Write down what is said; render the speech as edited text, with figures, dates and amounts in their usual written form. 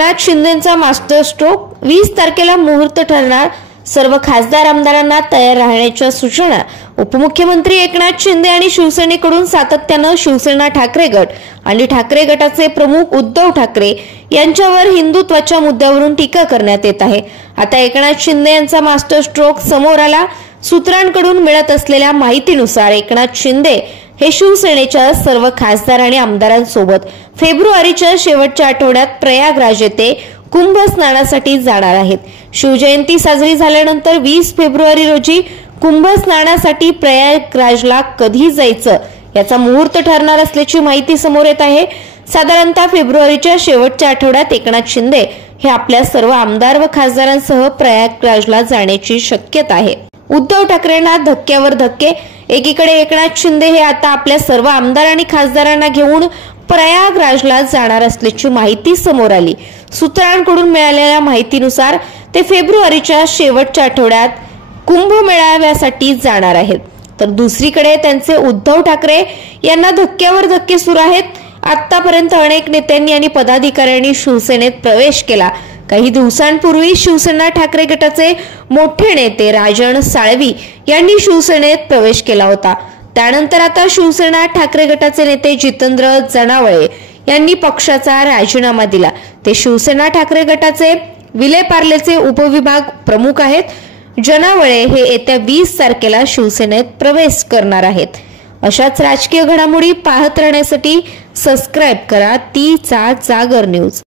Eknath शिंदेंचा master stroke, 20 तारखेला मुहूर्त ठरणार, सर्व खासदार आमदारांना तयार राहण्याच्या सूचना। उपमुख्यमंत्री एकनाथ शिंदे आणि शिवसेनेकडून सातत्यानं शिवसेना ठाकरे गट आणि ठाकरे गटाचे प्रमुख उद्धव ठाकरे यांच्यावर हिंदुत्वाच्या मुद्द्यावरून टीका करण्यात येत आहे। आता एकनाथ शिंदे यांचा मास्टर स्ट्रोक समोर आला। सूत्रांकडून मिळत असलेल्या माहितीनुसार एकनाथ शिंदे हे शिवसेनेच्या सर्व खासदार आणि आमदारांसोबत फेब्रुवारीच्या शेवटच्या आठवड्यात प्रयागराज येथे कुंभ स्नानासाठी जाणार आहेत। शिवजयंती साजरी झाल्यानंतर 20 फेब्रुवारी रोजी कुंभ स्नानासाठी प्रयागराजला कधी जायचं याचा मुहूर्त ठरणार असल्याची माहिती समोर येत आहे। साधारणतः फेब्रुवारीच्या शेवटच्या आठवड्यात एकनाथ शिंदे हे आपल्या सर्व आमदार व खासदारांसह प्रयागराजला जाण्याची शक्यता आहे। उद्धव ठाकरेंना धक्क्यावर धक्के। एकीकडे एकनाथ शिंदे हे आता आपल्या सर्व आमदार आणि खासदारांना घेऊन प्रयागराजला जाणार असल्याची माहिती समोर आली। सूत्रांकडून मिळालेल्या माहितीनुसार ते फेब्रुवारीच्या शेवटच्या आठवड्यात कुंभ मेळाव्यासाठी जाणार आहेत। तर दुसरीकडे त्यांचे उद्धव ठाकरे यांना धक्क्यावर धक्के सुरू आहेत। आतापर्यंत अनेक नेत्यांनी आणि पदाधिकाऱ्यांनी शिवसेनेत प्रवेश केला। काही दिवसांपूर्वी शिवसेना ठाकरे गटाचे मोठे नेते राजन साळवी यांनी शिवसेनेत प्रवेश केला होता। त्यानंतर आता शिवसेना ठाकरे गटाचे नेते जितेंद्र जनावळे यांनी पक्षाचा राजीनामा दिला। ते शिवसेना ठाकरे गटाचे विलेपार्लेचे उपविभाग प्रमुख आहेत। जनावळे हे येत्या 20 तारखेला शिवसेनेत प्रवेश करणार आहेत। अशाच राजकीय घडामोडी पाहत राहण्यासाठी सबस्क्राइब करा ती चा जागर न्यूज।